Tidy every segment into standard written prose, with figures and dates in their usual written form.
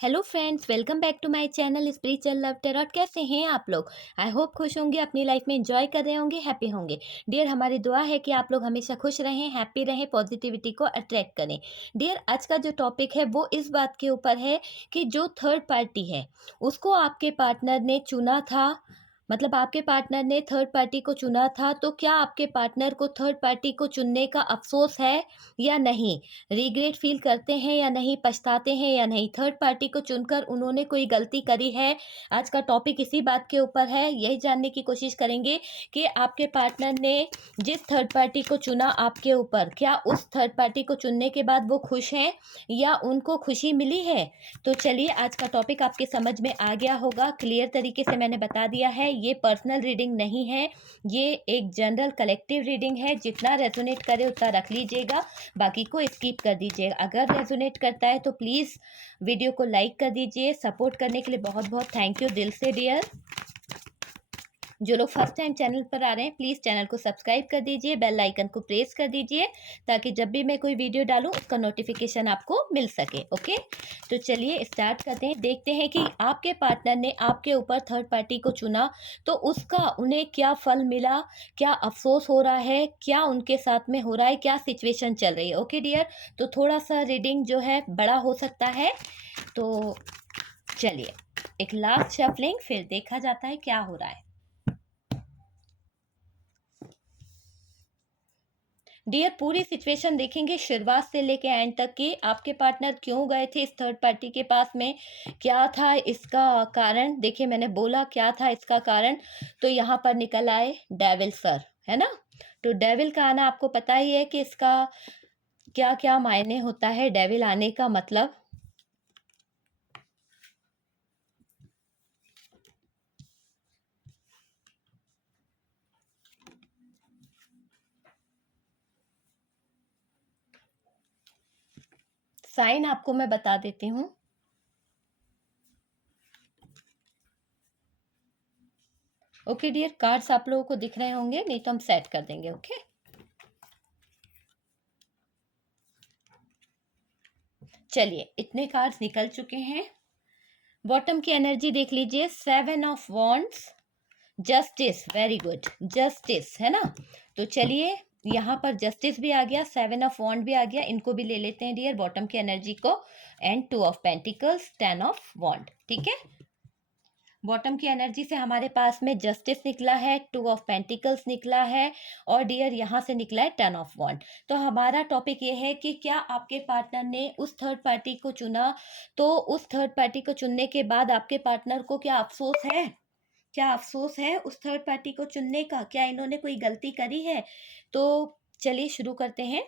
Hello friends, welcome back to my channel spiritual love tarot. कैसे हैं आप लोग? आई होप खुश होंगे, अपनी लाइफ में एंजॉय कर रहे होंगे, हैप्पी होंगे। डियर, हमारी दुआ है कि आप लोग हमेशा खुश रहें, हैप्पी रहें, पॉजिटिविटी को अट्रैक्ट करें। डियर, आज का जो टॉपिक है वो इस बात के ऊपर है कि जो थर्ड पार्टी है उसको आपके पार्टनर ने चुना था, मतलब आपके पार्टनर ने थर्ड पार्टी को चुना था, तो क्या आपके पार्टनर को थर्ड पार्टी को चुनने का अफसोस है या नहीं? रिग्रेट फील करते हैं या नहीं, पछताते हैं या नहीं, थर्ड पार्टी को चुनकर उन्होंने कोई गलती करी है? आज का टॉपिक इसी बात के ऊपर है। यही जानने की कोशिश करेंगे कि आपके पार्टनर ने जिस थर्ड पार्टी को चुना आपके ऊपर, क्या उस थर्ड पार्टी को चुनने के बाद वो खुश हैं या उनको खुशी मिली है? तो चलिए, आज का टॉपिक आपके समझ में आ गया होगा। क्लियर तरीके से मैंने बता दिया है, ये पर्सनल रीडिंग नहीं है, ये एक जनरल कलेक्टिव रीडिंग है। जितना रेजोनेट करे उतना रख लीजिएगा, बाकी को स्किप कर दीजिए। अगर रेजोनेट करता है तो प्लीज़ वीडियो को लाइक कर दीजिए। सपोर्ट करने के लिए बहुत बहुत थैंक यू दिल से डियर। जो लोग फर्स्ट टाइम चैनल पर आ रहे हैं, प्लीज़ चैनल को सब्सक्राइब कर दीजिए, बेल आइकन को प्रेस कर दीजिए ताकि जब भी मैं कोई वीडियो डालूं उसका नोटिफिकेशन आपको मिल सके। ओके, तो चलिए स्टार्ट करते हैं। देखते हैं कि आपके पार्टनर ने आपके ऊपर थर्ड पार्टी को चुना तो उसका उन्हें क्या फल मिला, क्या अफसोस हो रहा है, क्या उनके साथ में हो रहा है, क्या सिचुएशन चल रही है। ओके डियर, तो थोड़ा सा रीडिंग जो है बड़ा हो सकता है, तो चलिए एक लास्ट शफलिंग, फिर देखा जाता है क्या हो रहा है। डियर, पूरी सिचुएशन देखेंगे शुरुआत से लेके एंड तक की। आपके पार्टनर क्यों गए थे इस थर्ड पार्टी के पास में, क्या था इसका कारण। देखिए, मैंने बोला क्या था इसका कारण, तो यहाँ पर निकल आए डेविल सर, है ना। तो डेविल का आना आपको पता ही है कि इसका क्या क्या मायने होता है, डेविल आने का मतलब। साइन आपको मैं बता देती हूँ। ओके डियर, कार्ड्स आप लोगों को दिख रहे होंगे, नहीं तो हम सेट कर देंगे। ओके, चलिए इतने कार्ड्स निकल चुके हैं। बॉटम की एनर्जी देख लीजिए, 7 of wands, justice, very good, justice है ना। तो चलिए, यहाँ पर जस्टिस भी आ गया, 7 ऑफ वॉन्ड भी आ गया, इनको भी ले लेते हैं डियर, बॉटम की एनर्जी को। एंड 2 ऑफ पेंटिकल्स, 10 ऑफ वॉन्ड। ठीक है, बॉटम की एनर्जी से हमारे पास में जस्टिस निकला है, 2 ऑफ पेंटिकल्स निकला है, और डियर यहाँ से निकला है 10 ऑफ वॉन्ड। तो हमारा टॉपिक ये है कि क्या आपके पार्टनर ने उस थर्ड पार्टी को चुना, तो उस थर्ड पार्टी को चुनने के बाद आपके पार्टनर को क्या अफसोस है, क्या अफसोस है उस थर्ड पार्टी को चुनने का, क्या इन्होंने कोई गलती करी है। तो चलिए शुरू करते हैं।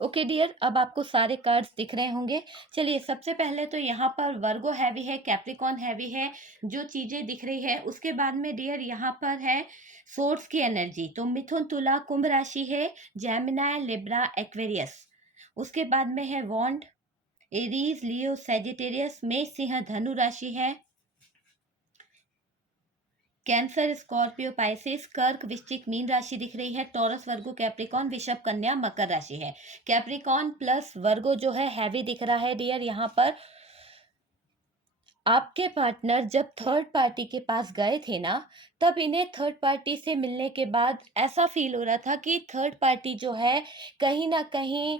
ओके डियर, अब आपको सारे कार्ड्स दिख रहे होंगे। चलिए, सबसे पहले तो यहाँ पर वर्गो हैवी है, कैप्रिकॉन हैवी है, जो चीज़ें दिख रही है। उसके बाद में डियर यहाँ पर है सोर्स की एनर्जी, तो मिथुन, तुला, कुंभ राशि है, जेमिनाई, लिब्रा, एक्वेरियस। उसके बाद में है वॉन्ड, एरीज, लियो, सेजिटेरियस, मेष, सिंह, धनु राशि है, कैंसर, स्कॉर्पियो, पाइसेस, कर्क, वृश्चिक, मीन राशि दिख रही है, टॉरस, वर्गो, कैप्रिकॉन, वृषभ, कन्या, मकर राशि है। कैप्रिकॉन प्लस वर्गो जो है हैवी दिख रहा है डियर। यहाँ पर आपके पार्टनर जब थर्ड पार्टी के पास गए थे ना, तब इन्हें थर्ड पार्टी से मिलने के बाद ऐसा फील हो रहा था कि थर्ड पार्टी जो है कहीं ना कहीं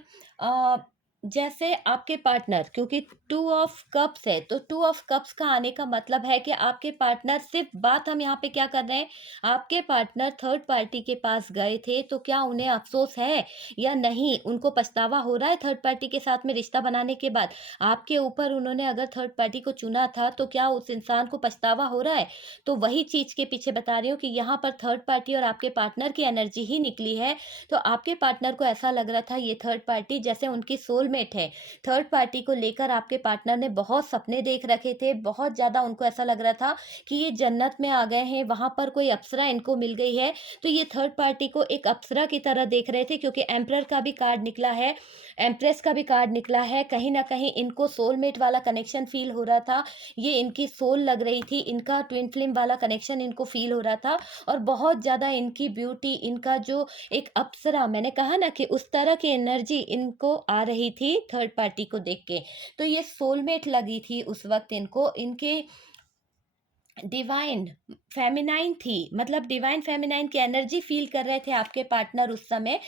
जैसे आपके पार्टनर, क्योंकि 2 ऑफ कप्स है, तो 2 ऑफ कप्स का आने का मतलब है कि आपके पार्टनर, सिर्फ बात हम यहाँ पे क्या कर रहे हैं, आपके पार्टनर थर्ड पार्टी के पास गए थे, तो क्या उन्हें अफसोस है या नहीं, उनको पछतावा हो रहा है थर्ड पार्टी के साथ में रिश्ता बनाने के बाद। आपके ऊपर उन्होंने अगर थर्ड पार्टी को चुना था, तो क्या उस इंसान को पछतावा हो रहा है। तो वही चीज़ के पीछे बता रही हूँ कि यहाँ पर थर्ड पार्टी और आपके पार्टनर की एनर्जी ही निकली है। तो आपके पार्टनर को ऐसा लग रहा था ये थर्ड पार्टी जैसे उनकी सोलमेट है। थर्ड पार्टी को लेकर आपके पार्टनर ने बहुत सपने देख रखे थे, बहुत ज़्यादा उनको ऐसा लग रहा था कि ये जन्नत में आ गए हैं, वहाँ पर कोई अप्सरा इनको मिल गई है। तो ये थर्ड पार्टी को एक अप्सरा की तरह देख रहे थे, क्योंकि एम्परर का भी कार्ड निकला है, एम्प्रेस का भी कार्ड निकला है। कहीं ना कहीं इनको सोलमेट वाला कनेक्शन फील हो रहा था, ये इनकी सोल लग रही थी, इनका ट्विन फ्लेम वाला कनेक्शन इनको फील हो रहा था, और बहुत ज़्यादा इनकी ब्यूटी, इनका जो एक अप्सरा, मैंने कहा ना कि उस तरह की एनर्जी इनको आ रही थी। थी थर्ड पार्टी को देख के। तो ये सोलमेट लगी थी उस वक़्त इनको, इनके डिवाइन फेमिनाइन थी, मतलब डिवाइन फेमिनाइन की एनर्जी फ़ील कर रहे थे आपके पार्टनर उस समय।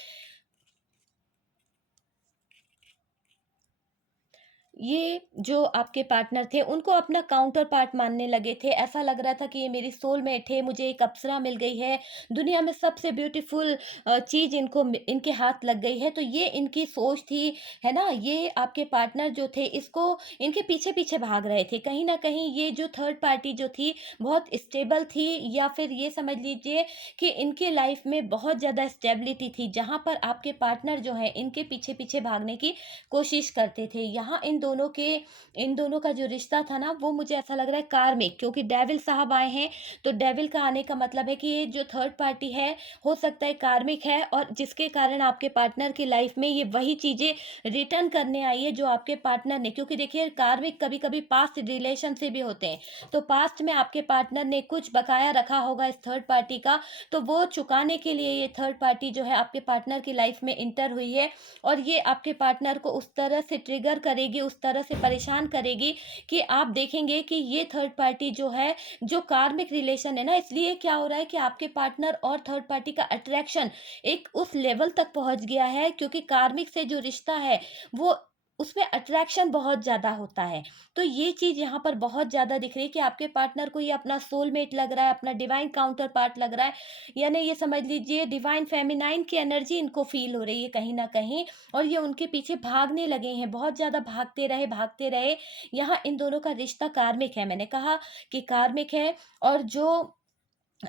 ये जो आपके पार्टनर थे उनको अपना काउंटर पार्ट मानने लगे थे। ऐसा लग रहा था कि ये मेरी सोलमेट है, मुझे एक अप्सरा मिल गई है, दुनिया में सबसे ब्यूटीफुल चीज़ इनके हाथ लग गई है। तो ये इनकी सोच थी, है ना? ये आपके पार्टनर जो थे इसको इनके पीछे-पीछे भाग रहे थे। कहीं न कहीं ये जो थर्ड पार्टी जो थी बहुत स्टेबल थी, या फिर ये समझ लीजिए कि इनके लाइफ़ में बहुत ज़्यादा स्टेबिलिटी थी, जहाँ पर आपके पार्टनर जो है इनके पीछे-पीछे भागने की कोशिश करते थे। यहाँ इन दोनों का जो रिश्ता था ना, वो मुझे ऐसा लग रहा है कार्मिक, क्योंकि डेविल साहब आए हैं, तो डेविल का आने का मतलब है कि ये जो थर्ड पार्टी है, हो सकता है कार्मिक है, और जिसके कारण आपके पार्टनर की लाइफ में ये वही चीज़ें रिटर्न करने आई है जो आपके पार्टनर ने, क्योंकि देखिए कार्मिक कभी-कभी पास्ट रिलेशन से भी होते हैं। तो पास्ट में आपके पार्टनर ने कुछ बकाया रखा होगा इस थर्ड पार्टी का, तो वो चुकाने के लिए ये थर्ड पार्टी जो है आपके पार्टनर की लाइफ में एंटर हुई है। और ये आपके पार्टनर को उस तरह से ट्रिगर करेगी, उस तरह से परेशान करेगी कि आप देखेंगे कि ये थर्ड पार्टी जो है, जो कार्मिक रिलेशन है ना, इसलिए क्या हो रहा है कि आपके पार्टनर और थर्ड पार्टी का अट्रैक्शन एक उस लेवल तक पहुंच गया है, क्योंकि कार्मिक से जो रिश्ता है वो उसमें अट्रैक्शन बहुत ज़्यादा होता है। तो ये चीज़ यहाँ पर बहुत ज़्यादा दिख रही है कि आपके पार्टनर को ये अपना सोलमेट लग रहा है, अपना डिवाइन काउंटर पार्ट लग रहा है, यानी ये समझ लीजिए डिवाइन फेमिनाइन की एनर्जी इनको फील हो रही है कहीं न कहीं, और ये उनके पीछे भागने लगे हैं, बहुत ज़्यादा भागते रहे। यहाँ इन दोनों का रिश्ता कार्मिक है, मैंने कहा कि कार्मिक है। और जो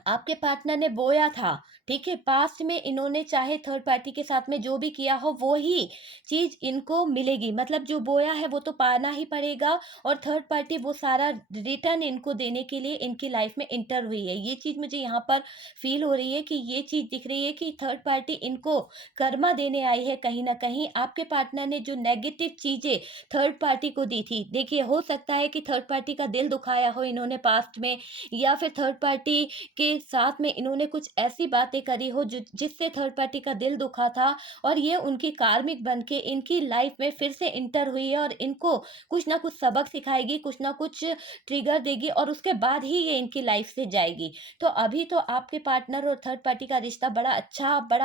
आपके पार्टनर ने बोया था, ठीक है? पास्ट में इन्होंने चाहे थर्ड पार्टी के साथ में जो भी किया हो, वो ही चीज़ इनको मिलेगी। मतलब जो बोया है वो तो पाना ही पड़ेगा, और थर्ड पार्टी वो सारा रिटर्न इनको देने के लिए इनकी लाइफ में एंटर हुई है। ये चीज़ मुझे यहाँ पर फ़ील हो रही है कि ये चीज़ दिख रही है कि थर्ड पार्टी इनको कर्मा देने आई है कहीं न कहीं। आपके पार्टनर ने जो नेगेटिव चीज़ें थर्ड पार्टी को दी थी, देखिए हो सकता है कि थर्ड पार्टी का दिल दुखाया हो इन्होंने पास्ट में, या फिर थर्ड पार्टी के साथ में इन्होंने कुछ ऐसी बातें करी हो जो जिससे थर्ड पार्टी का दिल दुखा था, और ये उनकी कार्मिक बन के इनकी लाइफ में फिर से इंटर हुई है, और इनको कुछ ना कुछ सबक सिखाएगी, कुछ ना कुछ ट्रिगर देगी, और उसके बाद ही ये इनकी लाइफ से जाएगी। तो अभी तो आपके पार्टनर और थर्ड पार्टी का रिश्ता बड़ा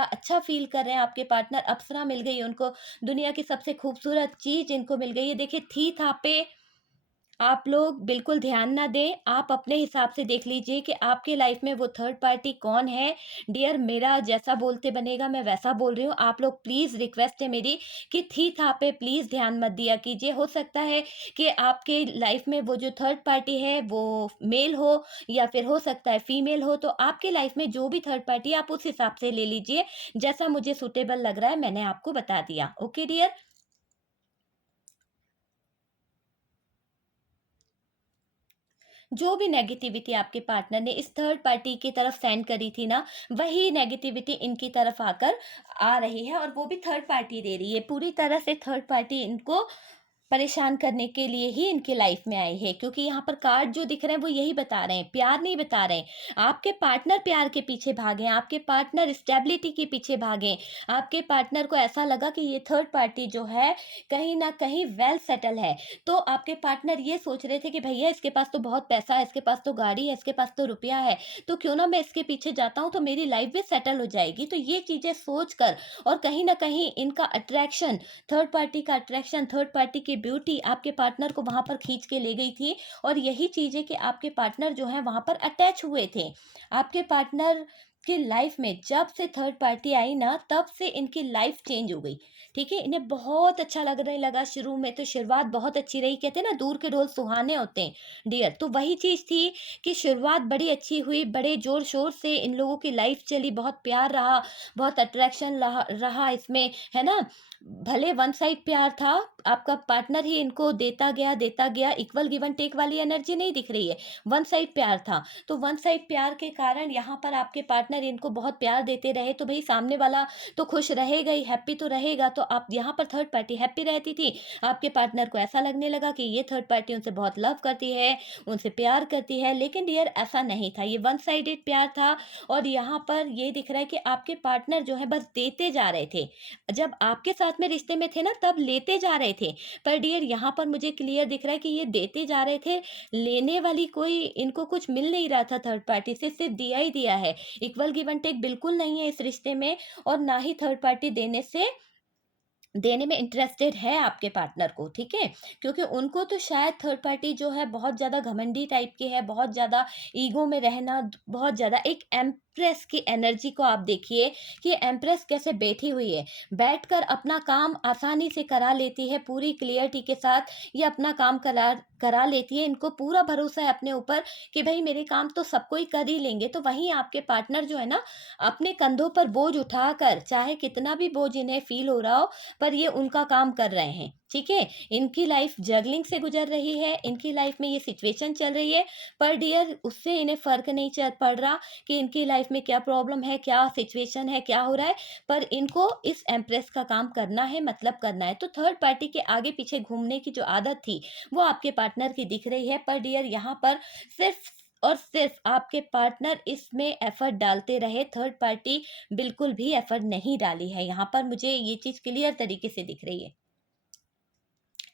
अच्छा फील कर रहे हैं आपके पार्टनर। अप्सरा मिल गई उनको, दुनिया की सबसे खूबसूरत चीज़ इनको मिल गई है। देखिए थी-थापे आप लोग बिल्कुल ध्यान ना दें, आप अपने हिसाब से देख लीजिए कि आपके लाइफ में वो थर्ड पार्टी कौन है। डियर मेरा जैसा बोलते बनेगा मैं वैसा बोल रही हूँ। आप लोग प्लीज़ रिक्वेस्ट है मेरी कि थी-था पे प्लीज़ ध्यान मत दिया कीजिए। हो सकता है कि आपके लाइफ में वो जो थर्ड पार्टी है वो मेल हो, या फिर हो सकता है फीमेल हो। तो आपके लाइफ में जो भी थर्ड पार्टी है आप उस हिसाब से ले लीजिए, जैसा मुझे सूटेबल लग रहा है मैंने आपको बता दिया। Okay dear? जो भी नेगेटिविटी आपके पार्टनर ने इस थर्ड पार्टी की तरफ सेंड करी थी ना, वही नेगेटिविटी इनकी तरफ आकर आ रही है, और वो भी थर्ड पार्टी दे रही है। पूरी तरह से थर्ड पार्टी इनको परेशान करने के लिए ही इनकी लाइफ में आई है, क्योंकि यहाँ पर कार्ड जो दिख रहे हैं वो यही बता रहे हैं, प्यार नहीं बता रहे हैं। आपके पार्टनर प्यार के पीछे भागे, आपके पार्टनर स्टेबिलिटी के पीछे भागे, आपके पार्टनर को ऐसा लगा कि ये थर्ड पार्टी जो है कहीं ना कहीं वेल सेटल है। तो आपके पार्टनर ये सोच रहे थे कि भैया इसके पास तो बहुत पैसा है, इसके पास तो गाड़ी है, इसके पास तो रुपया है, तो क्यों ना मैं इसके पीछे जाता हूँ, तो मेरी लाइफ भी सेटल हो जाएगी। तो ये चीजें सोच कर, और कहीं ना कहीं इनका अट्रैक्शन, थर्ड पार्टी का अट्रैक्शन, थर्ड पार्टी की ब्यूटी आपके पार्टनर को वहां पर खींच के ले गई थी। और यही चीज है कि आपके पार्टनर जो है वहां पर अटैच हुए थे। आपके पार्टनर की लाइफ में जब से थर्ड पार्टी आई ना, तब से इनकी लाइफ चेंज हो गई। ठीक है, इन्हें बहुत अच्छा लगने लगा। शुरू में तो शुरुआत बहुत अच्छी रही, कहते हैं ना दूर के ढोल सुहाने होते हैं डियर, तो वही चीज थी कि शुरुआत बड़ी अच्छी हुई, बड़े जोर शोर से इन लोगों की लाइफ चली, बहुत प्यार रहा, बहुत अट्रैक्शन रहा इसमें, है ना? भले वन साइड प्यार था, आपका पार्टनर ही इनको देता गया, इक्वल गिव एंड टेक वाली एनर्जी नहीं दिख रही है, वन साइड प्यार था। तो वन साइड प्यार के कारण यहाँ पर आपके पार्टनर पार्टनर इनको बहुत प्यार देते रहे तो भाई सामने वाला तो खुश रहेगा ही, हैप्पी तो रहेगा। तो आप यहाँ पर थर्ड पार्टी हैप्पी रहती थी, आपके पार्टनर को ऐसा लगने लगा कि ये थर्ड पार्टी उनसे बहुत लव करती है, उनसे प्यार करती है। लेकिन डियर ऐसा नहीं था, ये वन साइडेड प्यार था। और यहाँ पर ये दिख रहा है कि आपके पार्टनर जो है बस देते जा रहे थे। जब आपके साथ में रिश्ते में थे ना तब लेते जा रहे थे। पर डियर यहाँ पर मुझे क्लियर दिख रहा है कि ये देते जा रहे थे, लेने वाली कोई इनको कुछ मिल नहीं रहा था थर्ड पार्टी से, सिर्फ दिया ही दिया है। इक्वल गिव एंड टेक बिल्कुल नहीं है इस रिश्ते में। और ना ही थर्ड पार्टी देने में इंटरेस्टेड है आपके पार्टनर को, ठीक है? क्योंकि उनको तो शायद थर्ड पार्टी जो है बहुत ज़्यादा घमंडी टाइप की है, बहुत ज़्यादा ईगो में रहना, बहुत ज़्यादा एक एम्प्रेस की एनर्जी को आप देखिए कि एम्प्रेस कैसे बैठी हुई है। बैठकर अपना काम आसानी से करा लेती है, पूरी क्लियरिटी के साथ ये अपना काम करा करा लेती है। इनको पूरा भरोसा है अपने ऊपर कि भई मेरे काम तो सब कोई कर ही लेंगे। तो वहीं आपके पार्टनर जो है ना, अपने कंधों पर बोझ उठाकर, चाहे कितना भी बोझ इन्हें फ़ील हो रहा हो, पर ये उनका काम कर रहे हैं, ठीक है? इनकी लाइफ जगलिंग से गुजर रही है, इनकी लाइफ में ये सिचुएशन चल रही है, पर डियर उससे इन्हें फ़र्क नहीं च पड़ रहा कि इनकी लाइफ में क्या प्रॉब्लम है, क्या सिचुएशन है, क्या हो रहा है, पर इनको इस एम्प्रेस का काम करना है, मतलब करना है। तो थर्ड पार्टी के आगे-पीछे घूमने की जो आदत थी, वो आपके पार्टनर की दिख रही है। पर डियर यहाँ पर सिर्फ़ और सिर्फ़ आपके पार्टनर इसमें एफ़र्ट डालते रहे, थर्ड पार्टी बिल्कुल भी एफर्ट नहीं डाली है। यहाँ पर मुझे ये चीज़ क्लियर तरीके से दिख रही है।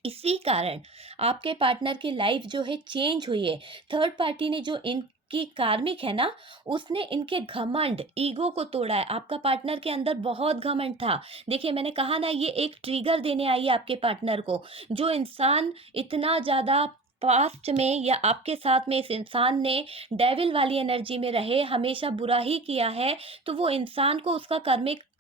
इसी कारण आपके पार्टनर की लाइफ जो है चेंज हुई है। थर्ड पार्टी ने जो इनकी कार्मिक है ना, उसने इनके घमंड, ईगो को तोड़ा है। आपका पार्टनर के अंदर बहुत घमंड था। देखिए मैंने कहा ना, ये एक ट्रिगर देने आई है आपके पार्टनर को। जो इंसान इतना ज़्यादा पास्ट में या आपके साथ में इस इंसान ने डेविल वाली एनर्जी में रहे, हमेशा बुरा ही किया है, तो वो इंसान को उसका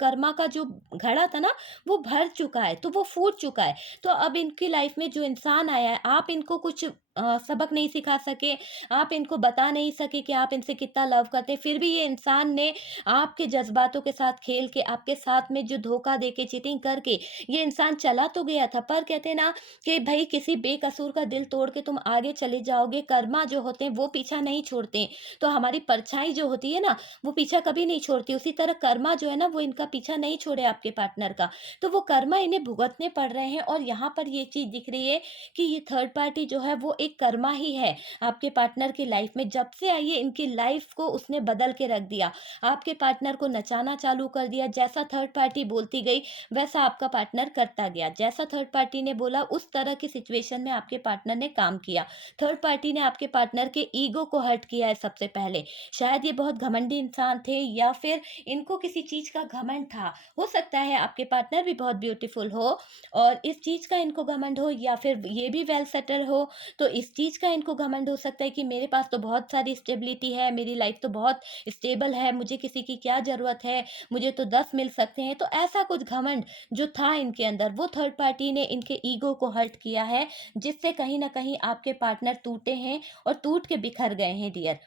कर्मा का जो घड़ा था ना, वो भर चुका है, तो वो फूट चुका है। तो अब इनकी लाइफ में जो इंसान आया है, आप इनको कुछ सबक नहीं सिखा सके, आप इनको बता नहीं सके कि आप इनसे कितना लव करते हैं। फिर भी ये इंसान ने आपके जज़्बातों के साथ खेल के, आपके साथ में जो धोखा दे के, चीटिंग करके ये इंसान चला तो गया था। पर कहते हैं ना कि भई किसी बेकसूर का दिल तोड़ के तुम आगे चले जाओगे, कर्मा जो होते हैं वो पीछा नहीं छोड़ते हैं। तो हमारी परछाई जो होती है ना, वो पीछा कभी नहीं छोड़ती। उसी तरह कर्मा जो है ना, वो इनका पीछा नहीं छोड़े आपके पार्टनर का। तो वो कर्मा इन्हें भुगतने पड़ रहे हैं। और यहाँ पर ये चीज़ दिख रही है कि ये थर्ड पार्टी जो है वो एक कर्मा ही है आपके पार्टनर की लाइफ में। जब से आई है इनकी लाइफ को उसने बदल के रख दिया। आपके पार्टनर को नचाना चालू कर दिया। जैसा थर्ड पार्टी बोलती गई वैसा आपका पार्टनर करता गया। जैसा थर्ड पार्टी ने बोला उस तरह की सिचुएशन में आपके पार्टनर ने काम किया। थर्ड पार्टी ने आपके पार्टनर के ईगो को हर्ट किया है सबसे पहले। शायद ये बहुत घमंडी इंसान थे या फिर इनको किसी चीज़ का घमंड था। हो सकता है आपके पार्टनर भी बहुत ब्यूटीफुल हो और इस चीज़ का इनको घमंड हो, या फिर ये भी वेल सेटल हो, तो इस चीज़ का इनको घमंड हो सकता है कि मेरे पास तो बहुत सारी स्टेबिलिटी है, मेरी लाइफ तो बहुत स्टेबल है, मुझे किसी की क्या ज़रूरत है, मुझे तो 10 मिल सकते हैं। तो ऐसा कुछ घमंड जो था इनके अंदर, वो थर्ड पार्टी ने इनके ईगो को हर्ट किया है, जिससे कहीं न कहीं आपके पार्टनर टूटे हैं और टूट के बिखर गए हैं डियर।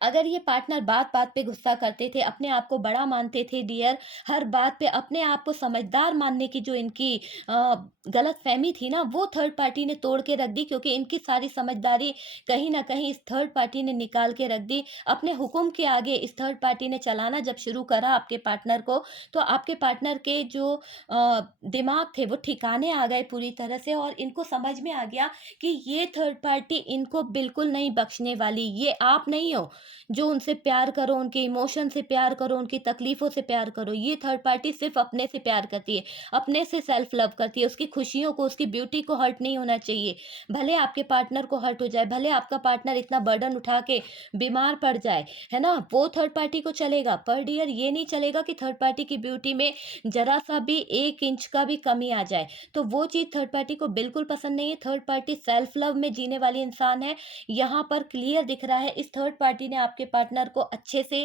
अगर ये पार्टनर बात-बात पे गुस्सा करते थे, अपने आप को बड़ा मानते थे डियर, हर बात पे अपने आप को समझदार मानने की जो इनकी गलतफ़हमी थी ना, वो थर्ड पार्टी ने तोड़ के रख दी, क्योंकि इनकी सारी समझदारी कहीं न कहीं इस थर्ड पार्टी ने निकाल के रख दी। अपने हुक्म के आगे इस थर्ड पार्टी ने चलाना जब शुरू करा आपके पार्टनर को, तो आपके पार्टनर के जो दिमाग थे वो ठिकाने आ गए पूरी तरह से, और इनको समझ में आ गया कि ये थर्ड पार्टी इनको बिल्कुल नहीं बख्शने वाली। ये आप नहीं हो जो उनसे प्यार करो, उनके इमोशन से प्यार करो, उनकी तकलीफ़ों से प्यार करो। ये थर्ड पार्टी सिर्फ़ अपने से प्यार करती है, अपने से सेल्फ लव करती है, उसकी खुशियों को, उसकी ब्यूटी को हर्ट नहीं होना चाहिए। भले आपके पार्टनर को हर्ट हो जाए, भले आपका पार्टनर इतना बर्डन उठा के बीमार पड़ जाए, है ना? वो थर्ड पार्टी को चलेगा, पर डियर ये नहीं चलेगा कि थर्ड पार्टी की ब्यूटी में ज़रा-सा भी 1 इंच का भी कमी आ जाए। तो वो चीज़ थर्ड पार्टी को बिल्कुल पसंद नहीं है। थर्ड पार्टी सेल्फ लव में जीने वाली इंसान है। यहाँ पर क्लियर दिख रहा है इस थर्ड पार्टी ने आपके पार्टनर को अच्छे से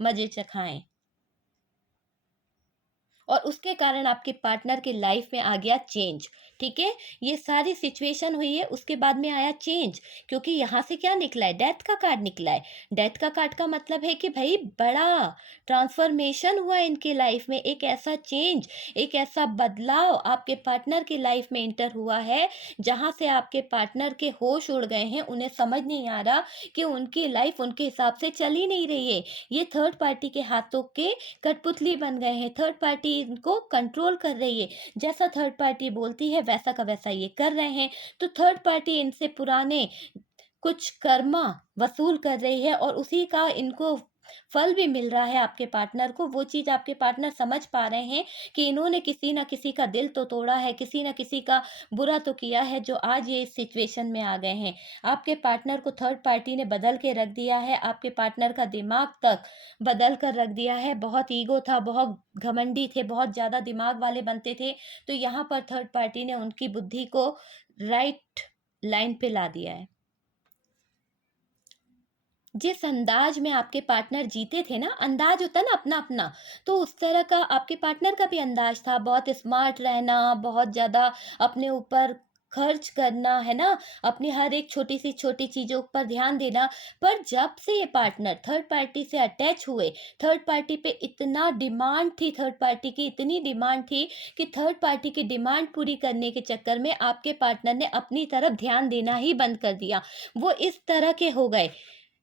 मज़े चखाए। और उसके कारण आपके पार्टनर की लाइफ में आ गया चेंज। ठीक है, ये सारी सिचुएशन हुई है, उसके बाद में आया चेंज। क्योंकि यहाँ से क्या निकला है, डेथ का कार्ड निकला है। डेथ का कार्ड का मतलब है कि भाई बड़ा ट्रांसफॉर्मेशन हुआ है इनके लाइफ में, एक ऐसा चेंज, एक ऐसा बदलाव आपके पार्टनर की लाइफ में इंटर हुआ है जहां से आपके पार्टनर के होश उड़ गए हैं। उन्हें समझ नहीं आ रहा कि उनकी लाइफ उनके हिसाब से चल ही नहीं रही है। ये थर्ड पार्टी के हाथों के कठपुतली बन गए हैं, थर्ड पार्टी इनको कंट्रोल कर रही है। जैसा थर्ड पार्टी बोलती है वैसा का वैसा ये कर रहे हैं। तो थर्ड पार्टी इनसे पुराने कुछ कर्मा वसूल कर रही है और उसी का इनको फल भी मिल रहा है आपके पार्टनर को। वो चीज़ आपके पार्टनर समझ पा रहे हैं कि इन्होंने किसी न किसी का दिल तो तोड़ा है, किसी न किसी का बुरा तो किया है, जो आज ये इस सिचुएशन में आ गए हैं। आपके पार्टनर को थर्ड पार्टी ने बदल के रख दिया है, आपके पार्टनर का दिमाग तक बदल कर रख दिया है। बहुत ईगो था, बहुत घमंडी थे, बहुत ज़्यादा दिमाग वाले बनते थे। तो यहाँ पर थर्ड पार्टी ने उनकी बुद्धि को राइट लाइन पे ला दिया है। जिस अंदाज में आपके पार्टनर जीते थे ना, अंदाज होता है ना अपना अपना, तो उस तरह का आपके पार्टनर का भी अंदाज था। बहुत स्मार्ट रहना, बहुत ज़्यादा अपने ऊपर खर्च करना, है ना, अपनी हर एक छोटी सी छोटी चीज़ों पर ध्यान देना। पर जब से ये पार्टनर थर्ड पार्टी से अटैच हुए, थर्ड पार्टी पे इतना डिमांड थी, थर्ड पार्टी की इतनी डिमांड थी कि थर्ड पार्टी की डिमांड पूरी करने के चक्कर में आपके पार्टनर ने अपनी तरफ ध्यान देना ही बंद कर दिया। वो इस तरह के हो गए।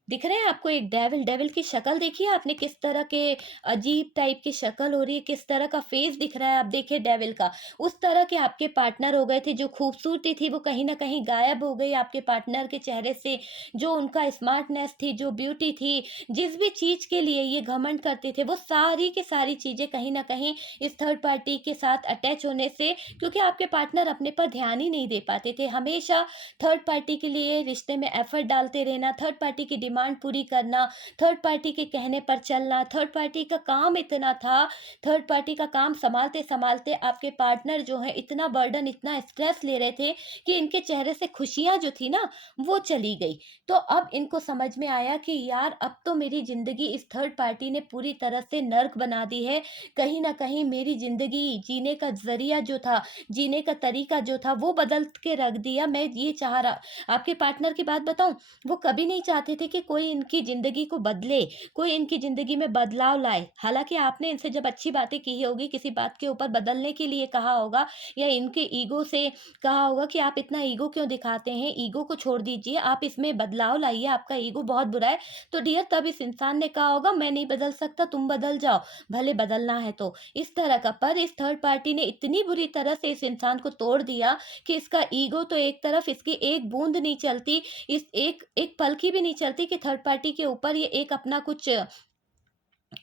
दिख रहे हैं आपको एक डेविल, डेविल की शक्ल देखिए आपने, किस तरह के अजीब टाइप की शक्ल हो रही है, किस तरह का फेस दिख रहा है, आप देखिए डेविल का। उस तरह के आपके पार्टनर हो गए थे। जो खूबसूरती थी वो कहीं ना कहीं गायब हो गई आपके पार्टनर के चेहरे से। जो उनका स्मार्टनेस थी, जो ब्यूटी थी, जिस भी चीज के लिए ये घमंड करते थे, वो सारी की सारी चीजें कहीं ना कहीं इस थर्ड पार्टी के साथ अटैच होने से, क्योंकि आपके पार्टनर अपने पर ध्यान ही नहीं दे पाते थे। हमेशा थर्ड पार्टी के लिए रिश्ते में एफर्ट डालते रहना, थर्ड पार्टी की डिमांड पूरी करना, थर्ड पार्टी के कहने पर चलना। थर्ड पार्टी का काम इतना था, थर्ड पार्टी का काम संभालते संभालते आपके पार्टनर जो है इतना बर्डन, इतना स्ट्रेस ले रहे थे कि इनके चेहरे से खुशियां जो थी ना, वो चली गई। तो अब इनको समझ में आया कि यार अब तो मेरी जिंदगी इस थर्ड पार्टी ने पूरी तरह से नर्क बना दी है। कहीं ना कहीं मेरी जिंदगी जीने का जरिया जो था, जीने का तरीका जो था, वो बदल के रख दिया। मैं ये चाह रहा, आपके पार्टनर की बात बताऊं, वो कभी नहीं चाहते थे कि कोई इनकी ज़िंदगी को बदले, कोई इनकी ज़िंदगी में बदलाव लाए। हालाँकि आपने इनसे जब अच्छी बातें की होगी, किसी बात के ऊपर बदलने के लिए कहा होगा या इनके ईगो से कहा होगा कि आप इतना ईगो क्यों दिखाते हैं? ईगो को छोड़ दीजिए, आप इसमें बदलाव लाइए, आपका ईगो बहुत बुरा है। तो डियर तब इस इंसान ने कहा होगा मैं नहीं बदल सकता, तुम बदल जाओ, भले बदलना है तो। इस तरह का। पर इस थर्ड पार्टी ने इतनी बुरी तरह से इस इंसान को तोड़ दिया कि इसका ईगो तो एक तरफ, इसकी एक बूँद नहीं चलती, इस एक एक पल की भी नहीं चलती कि थर्ड पार्टी के ऊपर ये एक अपना कुछ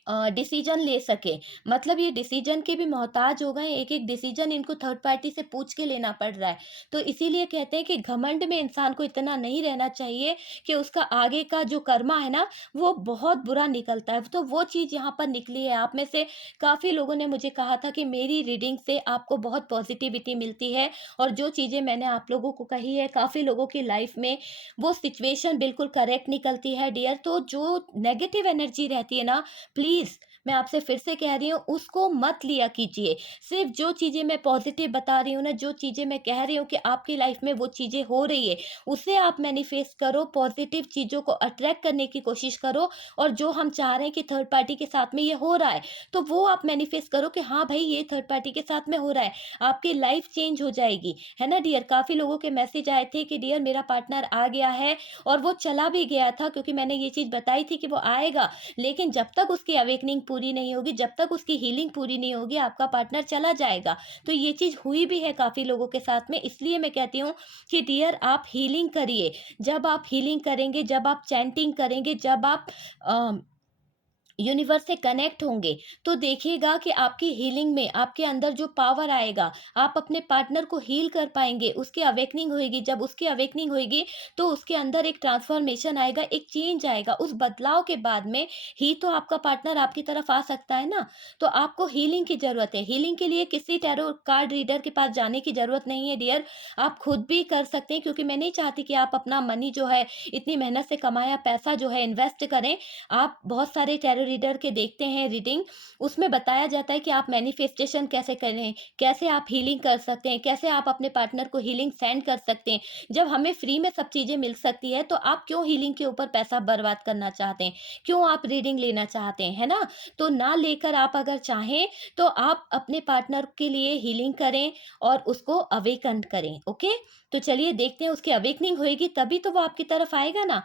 डिसीजन ले सके। मतलब ये डिसीजन के भी मोहताज हो गए, एक एक डिसीजन इनको थर्ड पार्टी से पूछ के लेना पड़ रहा है। तो इसीलिए कहते हैं कि घमंड में इंसान को इतना नहीं रहना चाहिए कि उसका आगे का जो कर्मा है ना, वो बहुत बुरा निकलता है। तो वो चीज़ यहाँ पर निकली है। आप में से काफ़ी लोगों ने मुझे कहा था कि मेरी रीडिंग से आपको बहुत पॉजिटिविटी मिलती है, और जो चीज़ें मैंने आप लोगों को कही है, काफ़ी लोगों की लाइफ में वो सिचुएशन बिल्कुल करेक्ट निकलती है डियर। तो जो नेगेटिव एनर्जी रहती है ना, प्लीज़ मैं आपसे फिर से कह रही हूँ, उसको मत लिया कीजिए। सिर्फ़ जो चीज़ें मैं पॉज़िटिव बता रही हूँ ना, जो चीज़ें मैं कह रही हूँ कि आपकी लाइफ़ में वो चीज़ें हो रही है, उसे आप मैनिफेस्ट करो, पॉज़िटिव चीज़ों को अट्रैक्ट करने की कोशिश करो। और जो हम चाह रहे हैं कि थर्ड पार्टी के साथ में ये हो रहा है, तो वो आप मैनिफेस्ट करो कि हाँ भाई, ये थर्ड पार्टी के साथ में हो रहा है। आपकी लाइफ़ चेंज हो जाएगी, है ना डियर? काफ़ी लोगों के मैसेज आए थे कि डियर मेरा पार्टनर आ गया है और वो चला भी गया था, क्योंकि मैंने ये चीज़ बताई थी कि वो आएगा। लेकिन जब तक उसकी अवेकनिंग पूरी नहीं होगी, जब तक उसकी हीलिंग पूरी नहीं होगी, आपका पार्टनर चला जाएगा। तो ये चीज़ हुई भी है काफ़ी लोगों के साथ में। इसलिए मैं कहती हूँ कि डियर आप हीलिंग करिए। जब आप हीलिंग करेंगे, जब आप चैंटिंग करेंगे, जब आप यूनिवर्स से कनेक्ट होंगे, तो देखिएगा कि आपकी हीलिंग में आपके अंदर जो पावर आएगा, आप अपने पार्टनर को हील कर पाएंगे। उसकी अवेकनिंग होएगी, जब उसकी अवेकनिंग होएगी तो उसके अंदर एक ट्रांसफॉर्मेशन आएगा, एक चेंज आएगा। उस बदलाव के बाद में ही तो आपका पार्टनर आपकी तरफ आ सकता है ना। तो आपको हीलिंग की ज़रूरत है। हीलिंग के लिए किसी टैरो कार्ड रीडर के पास जाने की ज़रूरत नहीं है डियर, आप खुद भी कर सकते हैं। क्योंकि मैं नहीं चाहती कि आप अपना मनी जो है, इतनी मेहनत से कमाया पैसा जो है इन्वेस्ट करें। आप बहुत सारे टैरो टैरो रीडर के देखते हैं रीडिंग, उसमें बताया जाता है कि आप मैनिफेस्टेशन कैसे करें, कैसे आप हीलिंग कर सकते हैं, कैसे आप अपने पार्टनर को हीलिंग सेंड कर सकते हैं। जब हमें फ्री में सब चीज़ें मिल सकती है तो आप क्यों हीलिंग के ऊपर पैसा बर्बाद करना चाहते हैं? क्यों आप रीडिंग लेना चाहते हैं, है ना? तो ना लेकर आप अगर चाहें तो आप अपने पार्टनर के लिए हीलिंग करें और उसको अवेकन करें, ओके? तो चलिए देखते हैं, उसकी अवेकनिंग होएगी तभी तो वो आपकी तरफ आएगा ना।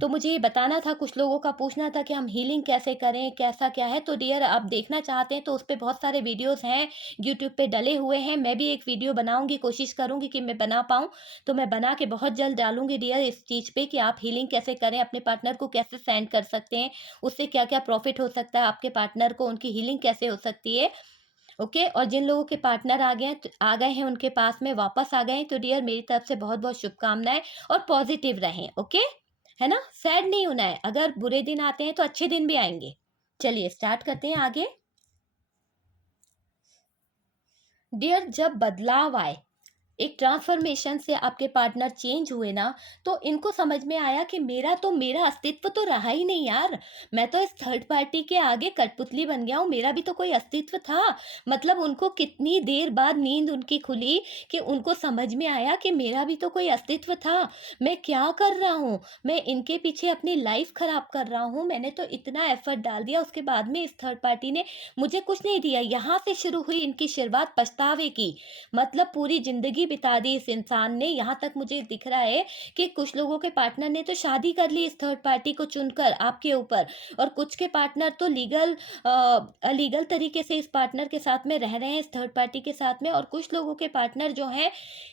तो मुझे ये बताना था, कुछ लोगों का पूछना था कि हम हीलिंग कैसे करें, कैसा क्या है? तो डियर आप देखना चाहते हैं तो उस पे बहुत सारे वीडियोज़ हैं, यूट्यूब पे डले हुए हैं। मैं भी एक वीडियो बनाऊँगी, कोशिश करूँगी कि मैं बना पाऊँ, तो मैं बना के बहुत जल्द डालूँगी डियर इस चीज़ पे कि आप हीलिंग कैसे करें, अपने पार्टनर को कैसे सेंड कर सकते हैं, उससे क्या-क्या प्रॉफ़िट हो सकता है आपके पार्टनर को, उनकी हीलिंग कैसे हो सकती है। ओके, और जिन लोगों के पार्टनर आ गए हैं उनके पास में वापस आ गए हैं, तो डियर मेरी तरफ से बहुत बहुत शुभकामनाएं और पॉजिटिव रहें, ओके, है ना? सैड नहीं होना है, अगर बुरे दिन आते हैं तो अच्छे दिन भी आएंगे। चलिए स्टार्ट करते हैं आगे। डियर जब बदलाव आए, एक ट्रांसफॉर्मेशन से आपके पार्टनर चेंज हुए ना, तो इनको समझ में आया कि मेरा अस्तित्व तो रहा ही नहीं यार। मैं तो इस थर्ड पार्टी के आगे कठपुतली बन गया हूँ, मेरा भी तो कोई अस्तित्व था। मतलब उनको कितनी देर बाद नींद उनकी खुली कि उनको समझ में आया कि मेरा भी तो कोई अस्तित्व था। मैं क्या कर रहा हूँ, मैं इनके पीछे अपनी लाइफ खराब कर रहा हूँ, मैंने तो इतना एफर्ट डाल दिया, उसके बाद में इस थर्ड पार्टी ने मुझे कुछ नहीं दिया। यहाँ से शुरू हुई इनकी शुरुआत पछतावे की। मतलब पूरी ज़िंदगी बिता दी इस इंसान ने। यहाँ तक मुझे दिख रहा है कि कुछ लोगों के पार्टनर ने तो शादी कर ली इस थर्ड पार्टी को चुनकर आपके ऊपर, और कुछ के पार्टनर तो लीगल तरीके से इस पार्टनर के साथ में रह रहे हैं, इस थर्ड पार्टी के साथ में। और कुछ लोगों के पार्टनर जो हैं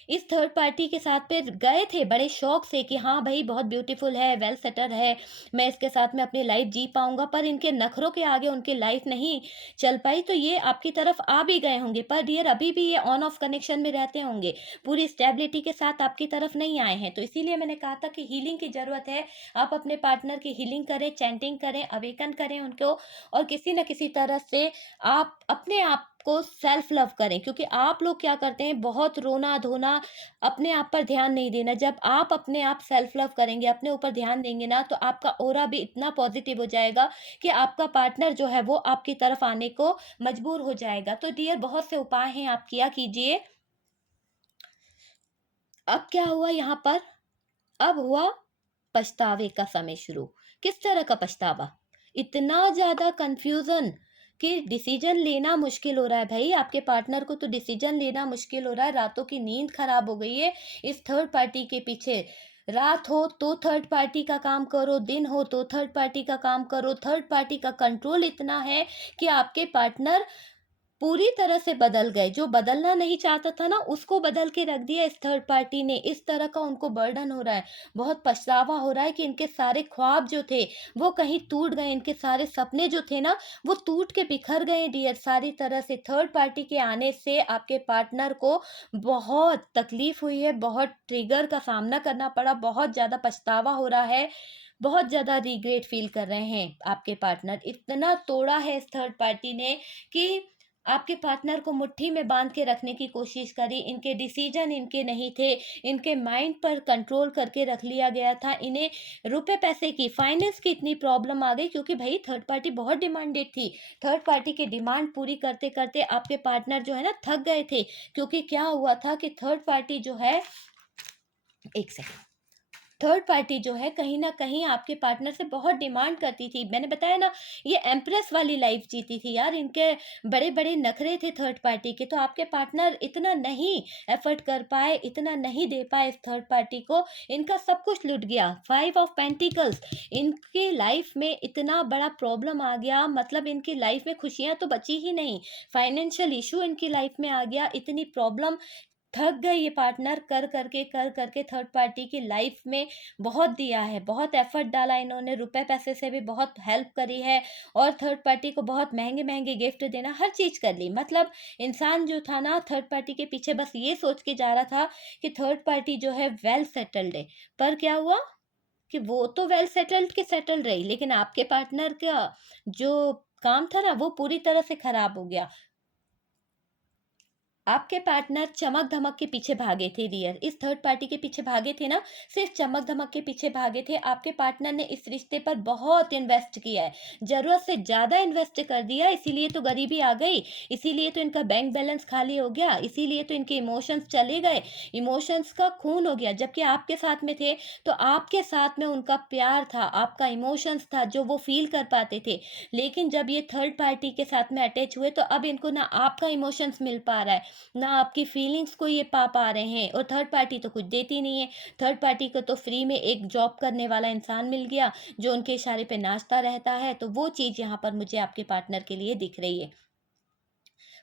इस थर्ड पार्टी के साथ पे गए थे बड़े शौक से कि हाँ भाई बहुत ब्यूटीफुल है, वेल सेटल है, मैं इसके साथ में अपनी लाइफ जी पाऊंगा, पर इनके नखरों के आगे उनकी लाइफ नहीं चल पाई, तो ये आपकी तरफ आ भी गए होंगे। पर डियर अभी भी ये ऑन ऑफ कनेक्शन में रहते होंगे, पूरी स्टेबिलिटी के साथ आपकी तरफ नहीं आए हैं। तो इसीलिए मैंने कहा था कि हीलिंग की ज़रूरत है। आप अपने पार्टनर की हीलिंग करें, चैंटिंग करें, अवेकन करें उनको, और किसी न किसी तरह से आप अपने आप को सेल्फ लव करें। क्योंकि आप लोग क्या करते हैं, बहुत रोना धोना, अपने आप पर ध्यान नहीं देना। जब आप अपने आप सेल्फ लव करेंगे, अपने ऊपर ध्यान देंगे ना, तो आपका ऑरा भी इतना पॉजिटिव हो जाएगा कि आपका पार्टनर जो है वो आपकी तरफ आने को मजबूर हो जाएगा। तो डियर बहुत से उपाय हैं, आप किया कीजिए। अब क्या हुआ यहाँ पर, अब हुआ पछतावे का समय शुरू। किस तरह का पछतावा? इतना ज़्यादा कन्फ्यूज़न कि डिसीजन लेना मुश्किल हो रहा है भाई, आपके पार्टनर को तो डिसीजन लेना मुश्किल हो रहा है, रातों की नींद खराब हो गई है इस थर्ड पार्टी के पीछे। रात हो तो थर्ड पार्टी का काम करो, दिन हो तो थर्ड पार्टी का काम करो। थर्ड पार्टी का कंट्रोल इतना है कि आपके पार्टनर पूरी तरह से बदल गए। जो बदलना नहीं चाहता था ना, उसको बदल के रख दिया इस थर्ड पार्टी ने। इस तरह का उनको बर्डन हो रहा है, बहुत पछतावा हो रहा है कि इनके सारे ख्वाब जो थे वो कहीं टूट गए, इनके सारे सपने जो थे ना वो टूट के बिखर गए डियर सारी तरह से। थर्ड पार्टी के आने से आपके पार्टनर को बहुत तकलीफ हुई है, बहुत ट्रिगर का सामना करना पड़ा, बहुत ज़्यादा पछतावा हो रहा है, बहुत ज़्यादा रिग्रेट फील कर रहे हैं आपके पार्टनर। इतना तोड़ा है इस थर्ड पार्टी ने कि आपके पार्टनर को मुट्ठी में बांध के रखने की कोशिश करी। इनके डिसीजन इनके नहीं थे, इनके माइंड पर कंट्रोल करके रख लिया गया था। इन्हें रुपए पैसे की, फाइनेंस की इतनी प्रॉब्लम आ गई क्योंकि भाई थर्ड पार्टी बहुत डिमांडेड थी। थर्ड पार्टी की डिमांड पूरी करते करते आपके पार्टनर जो है ना थक गए थे। क्योंकि क्या हुआ था कि थर्ड पार्टी जो है, एक सेकंड, थर्ड पार्टी जो है कहीं न कहीं आपके पार्टनर से बहुत डिमांड करती थी। मैंने बताया ना, ये एम्प्रेस वाली लाइफ़ जीती थी यार, इनके बड़े-बड़े नखरे थे थर्ड पार्टी के, तो आपके पार्टनर इतना नहीं एफ़र्ट कर पाए, इतना नहीं दे पाए इस थर्ड पार्टी को, इनका सब कुछ लुट गया। 5 ऑफ पेंटिकल्स, इनकी लाइफ़ में इतना बड़ा प्रॉब्लम आ गया, मतलब इनकी लाइफ़ में खुशियाँ तो बची ही नहीं, फाइनेंशियल इश्यू इनकी लाइफ़ में आ गया, इतनी प्रॉब्लम, थक गए ये पार्टनर कर करके थर्ड पार्टी की लाइफ में बहुत दिया है, बहुत एफर्ट डाला इन्होंने, रुपए पैसे से भी बहुत हेल्प करी है, और थर्ड पार्टी को बहुत महंगे महंगे गिफ्ट देना, हर चीज़ कर ली। मतलब इंसान जो था ना थर्ड पार्टी के पीछे बस ये सोच के जा रहा था कि थर्ड पार्टी जो है वेल सेटल्ड है। पर क्या हुआ कि वो तो वेल सेटल्ड के सेटल रही, लेकिन आपके पार्टनर का जो काम था ना वो पूरी तरह से खराब हो गया। आपके पार्टनर चमक-धमक के पीछे भागे थे डियर, इस थर्ड पार्टी के पीछे भागे थे ना, सिर्फ़ चमक-धमक के पीछे भागे थे। आपके पार्टनर ने इस रिश्ते पर बहुत इन्वेस्ट किया है, ज़रूरत से ज़्यादा इन्वेस्ट कर दिया, इसीलिए तो गरीबी आ गई, इसीलिए तो इनका बैंक बैलेंस खाली हो गया, इसीलिए तो इनके इमोशंस चले गए, इमोशंस का खून हो गया। जबकि आपके साथ में थे, तो आपके साथ में उनका प्यार था, आपका इमोशंस था, जो वो फ़ील कर पाते थे। लेकिन जब ये थर्ड पार्टी के साथ में अटैच हुए, तो अब इनको ना आपका इमोशंस मिल पा रहा है, ना आपकी फीलिंग्स को ये पा पा रहे हैं, और थर्ड पार्टी तो कुछ देती नहीं है। थर्ड पार्टी को तो फ्री में एक जॉब करने वाला इंसान मिल गया, जो उनके इशारे पे नाचता रहता है, तो वो चीज़ यहाँ पर मुझे आपके पार्टनर के लिए दिख रही है।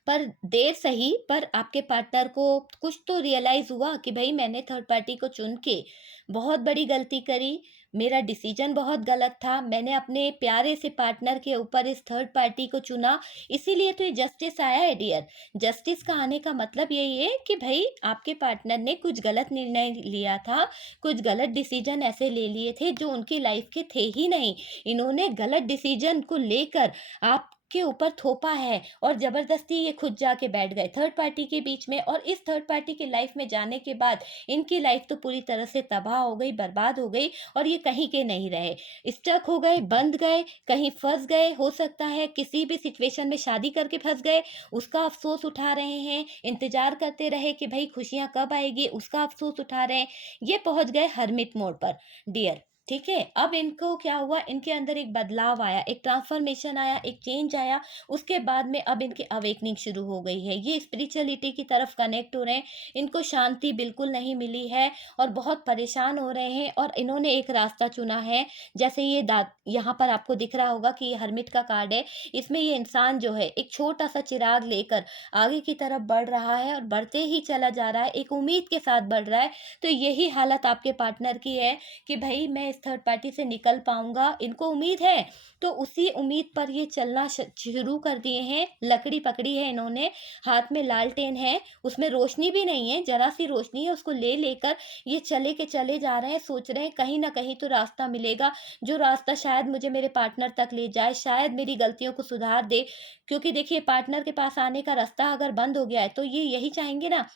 पर देर सही, पर आपके पार्टनर को कुछ तो रियलाइज़ हुआ कि भई मैंने थर्ड पार्टी को चुन के बहुत बड़ी गलती करी, मेरा डिसीज़न बहुत गलत था, मैंने अपने प्यारे से पार्टनर के ऊपर इस थर्ड पार्टी को चुना, इसीलिए तो ये जस्टिस आया है डियर। जस्टिस का आने का मतलब यही है कि भई आपके पार्टनर ने कुछ गलत निर्णय लिया था, कुछ गलत डिसीज़न ऐसे ले लिए थे जो उनकी लाइफ़ के थे ही नहीं। इन्होंने गलत डिसीज़न को लेकर आप के ऊपर थोपा है, और ज़बरदस्ती ये खुद जाके बैठ गए थर्ड पार्टी के बीच में, और इस थर्ड पार्टी की लाइफ में जाने के बाद इनकी लाइफ तो पूरी तरह से तबाह हो गई, बर्बाद हो गई, और ये कहीं के नहीं रहे। स्टक हो गए, बंध गए, कहीं फँस गए, हो सकता है किसी भी सिचुएशन में शादी करके फँस गए, उसका अफ़सोस उठा रहे हैं, इंतज़ार करते रहे कि भई खुशियाँ कब आएगी, उसका अफ़सोस उठा रहे हैं। ये पहुँच गए हर्मिट मोड पर डियर। ठीक है? अब इनको क्या हुआ, इनके अंदर एक बदलाव आया, एक ट्रांसफ़ॉर्मेशन आया, एक चेंज आया, उसके बाद में अब इनकी अवेकनिंग शुरू हो गई है। ये स्पिरिचुअलिटी की तरफ कनेक्ट हो रहे हैं, इनको शांति बिल्कुल नहीं मिली है, और बहुत परेशान हो रहे हैं, और इन्होंने एक रास्ता चुना है। जैसे ये दा यहाँ पर आपको दिख रहा होगा कि ये हर्मिट का कार्ड है, इसमें ये इंसान जो है एक छोटा-सा चिराग लेकर आगे की तरफ बढ़ रहा है, और बढ़ते ही चला जा रहा है, एक उम्मीद के साथ बढ़ रहा है। तो यही हालत आपके पार्टनर की है कि भई मैं इस थर्ड पार्टी से निकल पाऊँगा, इनको उम्मीद है, तो उसी उम्मीद पर ये चलना शुरू कर दिए हैं। लकड़ी पकड़ी है इन्होंने, हाथ में लालटेन है, उसमें रोशनी भी नहीं है, ज़रा-सी रोशनी है, उसको ले लेकर ये चले के चले जा रहे हैं, सोच रहे हैं कहीं न कहीं तो रास्ता मिलेगा, जो रास्ता शायद मुझे मेरे पार्टनर तक ले जाए, शायद मेरी गलतियों को सुधार दे। क्योंकि देखिए, पार्टनर के पास आने का रास्ता अगर बंद हो गया है, तो ये यही चाहेंगे ना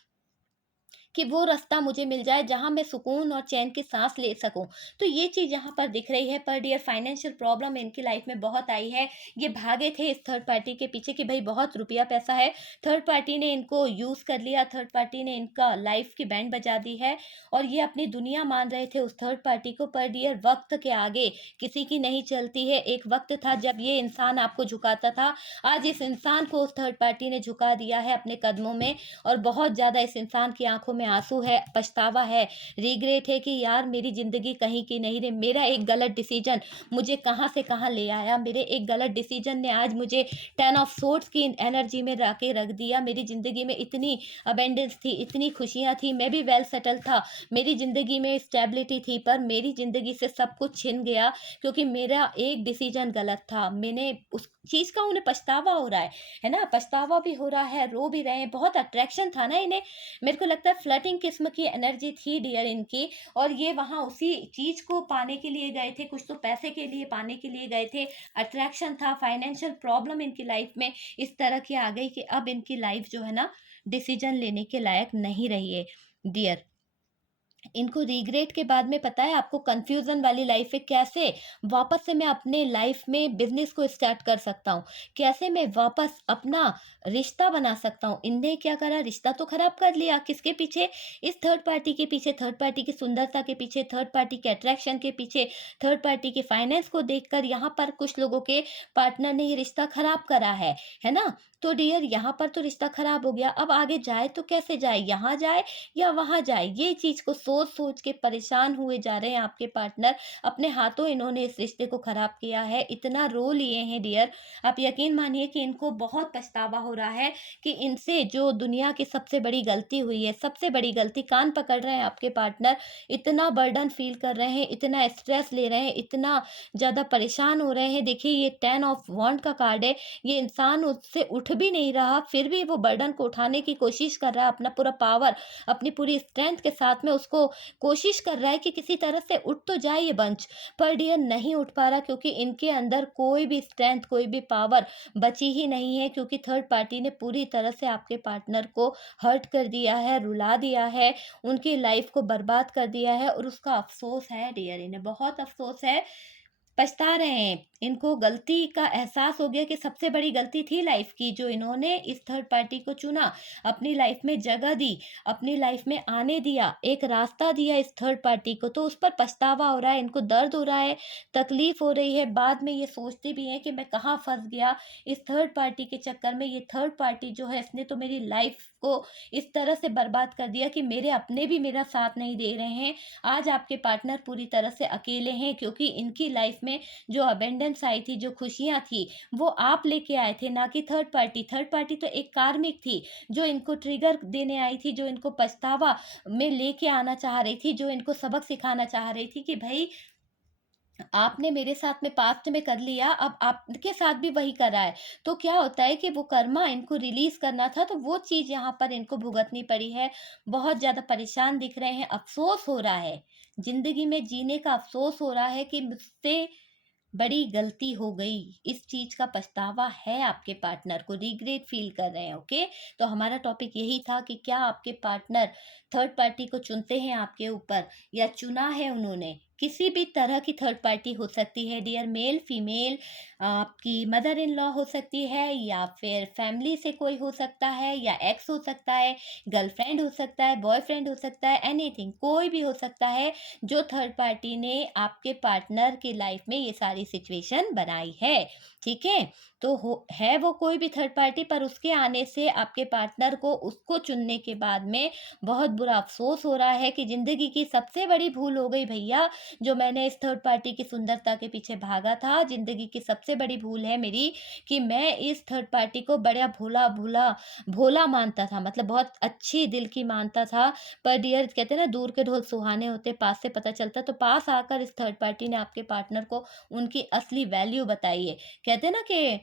कि वो रास्ता मुझे मिल जाए जहाँ मैं सुकून और चैन की सांस ले सकूं। तो ये चीज़ यहाँ पर दिख रही है। पर डियर, फाइनेंशियल प्रॉब्लम इनकी लाइफ में बहुत आई है। ये भागे थे इस थर्ड पार्टी के पीछे कि भाई बहुत रुपया पैसा है, थर्ड पार्टी ने इनको यूज़ कर लिया, थर्ड पार्टी ने इनका लाइफ की बैंड बजा दी है, और ये अपनी दुनिया मान रहे थे उस थर्ड पार्टी को। पर डियर, वक्त के आगे किसी की नहीं चलती है। एक वक्त था जब ये इंसान आपको झुकाता था, आज इस इंसान को उस थर्ड पार्टी ने झुका दिया है अपने कदमों में, और बहुत ज़्यादा इस इंसान की आंखों में आंसू है, पछतावा है, रिग्रेट है कि यार मेरी ज़िंदगी कहीं की नहीं रही, मेरा एक गलत डिसीजन मुझे कहाँ से कहाँ ले आया, मेरे एक गलत डिसीजन ने आज मुझे 10 ऑफ सोर्ड्स की एनर्जी में ला के रख दिया। मेरी ज़िंदगी में इतनी अबेंडेंस थी, इतनी खुशियाँ थी, मैं भी वेल सेटल था, मेरी ज़िंदगी में स्टेबिलिटी थी, पर मेरी ज़िंदगी से सब कुछ छिन गया क्योंकि मेरा एक डिसीजन गलत था। मैंने उस चीज़ का उन्हें पछतावा हो रहा है ना? पछतावा भी हो रहा है, रो भी रहे हैं, बहुत अट्रैक्शन था ना इन्हें। मेरे को लगता है फ्लर्टिंग किस्म की एनर्जी थी डियर इनकी, और ये वहाँ उसी चीज़ को पाने के लिए गए थे, कुछ तो पैसे के लिए पाने के लिए गए थे, अट्रैक्शन था। फाइनेंशियल प्रॉब्लम इनकी लाइफ में इस तरह की आ गई कि अब इनकी लाइफ जो है ना, डिसीजन लेने के लायक नहीं रही है डियर। इनको रिग्रेट के बाद में पता है आपको, कंफ्यूजन वाली लाइफ है, कैसे वापस से मैं अपने लाइफ में बिजनेस को स्टार्ट कर सकता हूँ, कैसे मैं वापस अपना रिश्ता बना सकता हूँ। इनने क्या करा, रिश्ता तो खराब कर लिया, किसके पीछे, इस थर्ड पार्टी के पीछे, थर्ड पार्टी की सुंदरता के पीछे, थर्ड पार्टी के अट्रैक्शन के पीछे, थर्ड पार्टी के फाइनेंस को देखकर यहाँ पर कुछ लोगों के पार्टनर ने ये रिश्ता खराब करा है ना? तो डियर, यहाँ पर तो रिश्ता खराब हो गया, अब आगे जाए तो कैसे जाए, यहाँ जाए या वहाँ जाए, ये चीज़ को सोच सोच के परेशान हुए जा रहे हैं आपके पार्टनर। अपने हाथों इन्होंने इस रिश्ते को खराब किया है, इतना रो लिए हैं डियर। आप यकीन मानिए कि इनको बहुत पछतावा हो रहा है कि इनसे जो दुनिया की सबसे बड़ी गलती हुई है, सबसे बड़ी गलती। कान पकड़ रहे हैं आपके पार्टनर, इतना बर्डन फील कर रहे हैं, इतना स्ट्रेस ले रहे हैं, इतना ज़्यादा परेशान हो रहे हैं। देखिए, ये 10 ऑफ वांड का कार्ड है, ये इंसान उससे उठ भी नहीं रहा, फिर भी वो बर्डन को उठाने की कोशिश कर रहा है, अपना पूरा पावर, अपनी पूरी स्ट्रेंथ के साथ में उसको कोशिश कर रहा है कि किसी तरह से उठ तो जाए ये बंच, पर डियर नहीं उठ पा रहा, क्योंकि इनके अंदर कोई भी स्ट्रेंथ, कोई भी पावर बची ही नहीं है, क्योंकि थर्ड पार्टी ने पूरी तरह से आपके पार्टनर को हर्ट कर दिया है, रुला दिया है, उनकी लाइफ को बर्बाद कर दिया है, और उसका अफ़सोस है डियर, इन्हें बहुत अफ़सोस है, पछता रहे हैं। इनको गलती का एहसास हो गया कि सबसे बड़ी गलती थी लाइफ की, जो इन्होंने इस थर्ड पार्टी को चुना, अपनी लाइफ में जगह दी, अपनी लाइफ में आने दिया, एक रास्ता दिया इस थर्ड पार्टी को, तो उस पर पछतावा हो रहा है, इनको दर्द हो रहा है, तकलीफ हो रही है। बाद में ये सोचते भी हैं कि मैं कहाँ फँस गया इस थर्ड पार्टी के चक्कर में। ये थर्ड पार्टी जो है, इसने तो मेरी लाइफ को इस तरह से बर्बाद कर दिया कि मेरे अपने भी मेरा साथ नहीं दे रहे हैं। आज आपके पार्टनर पूरी तरह से अकेले हैं, क्योंकि इनकी लाइफ में जो अबेंडेंस आई थी, जो खुशियाँ थी, वो आप लेके आए थे, ना कि थर्ड पार्टी। थर्ड पार्टी तो एक कार्मिक थी, जो इनको ट्रिगर देने आई थी, जो इनको पछतावा में लेके आना चाह रही थी, जो इनको सबक सिखाना चाह रही थी कि भई आपने मेरे साथ में पास्ट में कर लिया, अब आपके साथ भी वही कर रहा है। तो क्या होता है कि वो कर्मा इनको रिलीज़ करना था, तो वो चीज़ यहाँ पर इनको भुगतनी पड़ी है। बहुत ज़्यादा परेशान दिख रहे हैं, अफ़सोस हो रहा है। ज़िंदगी में जीने का अफ़सोस हो रहा है कि मुझसे बड़ी गलती हो गई। इस चीज़ का पछतावा है आपके पार्टनर को, रिग्रेट फ़ील कर रहे हैं, ओके? तो हमारा टॉपिक यही था कि क्या आपके पार्टनर थर्ड पार्टी को चुनते हैं आपके ऊपर, या चुना है उन्होंने? किसी भी तरह की थर्ड पार्टी हो सकती है डियर, मेल, फीमेल, आपकी मदर इन लॉ हो सकती है, या फिर फैमिली से कोई हो सकता है, या एक्स हो सकता है, गर्लफ्रेंड हो सकता है, बॉयफ्रेंड हो सकता है, एनीथिंग, कोई भी हो सकता है, जो थर्ड पार्टी ने आपके पार्टनर की लाइफ में ये सारी सिचुएशन बनाई है, ठीक है? तो हो है वो कोई भी थर्ड पार्टी, पर उसके आने से आपके पार्टनर को उसको चुनने के बाद में बहुत बुरा अफ़सोस हो रहा है कि ज़िंदगी की सबसे बड़ी भूल हो गई भैया, जो मैंने इस थर्ड पार्टी की सुंदरता के पीछे भागा था। ज़िंदगी की सबसे बड़ी भूल है मेरी कि मैं इस थर्ड पार्टी को बड़ा भोला भोला मानता था, मतलब बहुत अच्छी दिल की मानता था। पर डियर, कहते हैं ना, दूर के ढोल सुहाने होते, पास से पता चलता। तो पास आकर इस थर्ड पार्टी ने आपके पार्टनर को उनकी असली वैल्यू बताई है। कहते हैं ना कि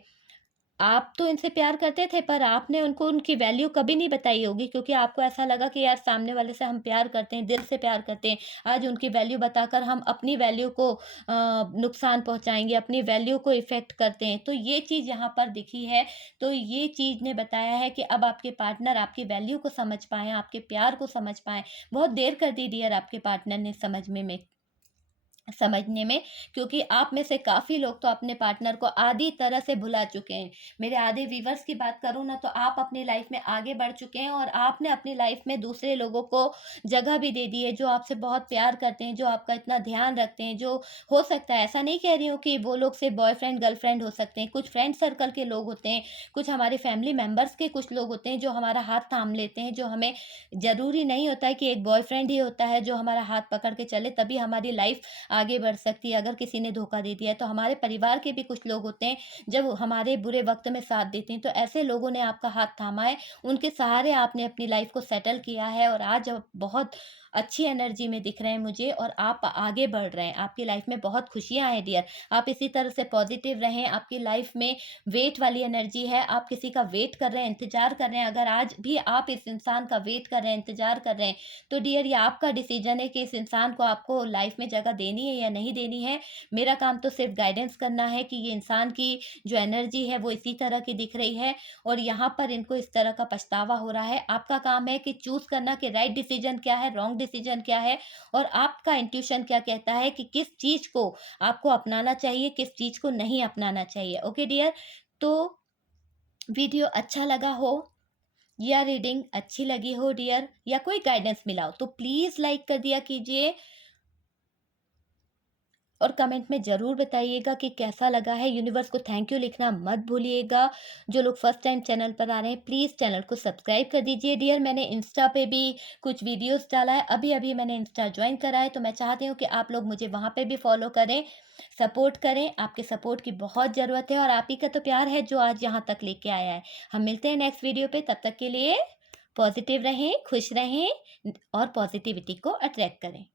आप तो इनसे प्यार करते थे, पर आपने उनको उनकी वैल्यू कभी नहीं बताई होगी, क्योंकि आपको ऐसा लगा कि यार सामने वाले से हम प्यार करते हैं, दिल से प्यार करते हैं। आज उनकी वैल्यू बताकर हम अपनी वैल्यू को नुकसान पहुँचाएँगे, अपनी वैल्यू को इफ़ेक्ट करते हैं। तो ये चीज़ यहाँ पर दिखी है, तो ये चीज़ ने बताया है कि अब आपके पार्टनर आपकी वैल्यू को समझ पाएँ, आपके प्यार को समझ पाएँ। बहुत देर कर दी डियर आपके पार्टनर ने समझने में, क्योंकि आप में से काफ़ी लोग तो अपने पार्टनर को आधी तरह से भुला चुके हैं। मेरे आधे व्यूअर्स की बात करूँ ना, तो आप अपनी लाइफ में आगे बढ़ चुके हैं, और आपने अपनी लाइफ में दूसरे लोगों को जगह भी दे दी है, जो आपसे बहुत प्यार करते हैं, जो आपका इतना ध्यान रखते हैं। जो हो सकता है, ऐसा नहीं कह रही हूँ कि वो लोग सिर्फ बॉयफ्रेंड गर्लफ्रेंड हो सकते हैं, कुछ फ्रेंड सर्कल के लोग होते हैं, कुछ हमारे फैमिली मेम्बर्स के कुछ लोग होते हैं, जो हमारा हाथ थाम लेते हैं, जो हमें, ज़रूरी नहीं होता है कि एक बॉयफ्रेंड ही होता है जो हमारा हाथ पकड़ के चले तभी हमारी लाइफ आगे बढ़ सकती है। अगर किसी ने धोखा दे दिया है, तो हमारे परिवार के भी कुछ लोग होते हैं, जब हमारे बुरे वक़्त में साथ देते हैं, तो ऐसे लोगों ने आपका हाथ थामा है, उनके सहारे आपने अपनी लाइफ़ को सेटल किया है, और आज आप बहुत अच्छी एनर्जी में दिख रहे हैं मुझे, और आप आगे बढ़ रहे हैं। आपकी लाइफ़ में बहुत खुशियाँ हैं डियर। आप इसी तरह से पॉज़िटिव रहें, आपकी लाइफ़ में वेट वाली एनर्जी है, आप किसी का वेट कर रहे हैं, इंतज़ार कर रहे हैं। अगर आज भी आप इस इंसान का वेट कर रहे हैं, इंतज़ार कर रहे हैं, तो डियर, ये आपका डिसीजन है कि इस इंसान को आपको लाइफ में जगह देनी है या नहीं देनी है। मेरा काम तो सिर्फ गाइडेंस करना है कि ये इंसान की जो एनर्जी है वो इसी तरह की दिख रही है, और यहाँ पर इनको इस तरह का पछतावा हो रहा है। आपका काम है कि चूज़ करना कि राइट डिसीजन क्या है, रॉन्ग डिसीजन क्या है, और आपका इंट्यूशन क्या कहता है कि किस चीज़ को आपको अपनाना चाहिए, किस चीज़ को नहीं अपनाना चाहिए। Okay dear? तो वीडियो अच्छा लगा हो, या रीडिंग अच्छी लगी हो डियर, या कोई गाइडेंस मिला हो, तो प्लीज़ लाइक कर दिया कीजिए, और कमेंट में ज़रूर बताइएगा कि कैसा लगा है। यूनिवर्स को थैंक यू लिखना मत भूलिएगा। जो लोग फर्स्ट टाइम चैनल पर आ रहे हैं, प्लीज़ चैनल को सब्सक्राइब कर दीजिए डियर। मैंने इंस्टा पे भी कुछ वीडियोस डाला है, अभी-अभी मैंने इंस्टा जॉइन करा है, तो मैं चाहती हूँ कि आप लोग मुझे वहाँ पे भी फॉलो करें, सपोर्ट करें। आपके सपोर्ट की बहुत ज़रूरत है, और आप ही का तो प्यार है जो आज यहाँ तक लेके आया है। हम मिलते हैं नेक्स्ट वीडियो पे, तब तक के लिए पॉजिटिव रहें, खुश रहें, और पॉजिटिविटी को अट्रैक्ट करें।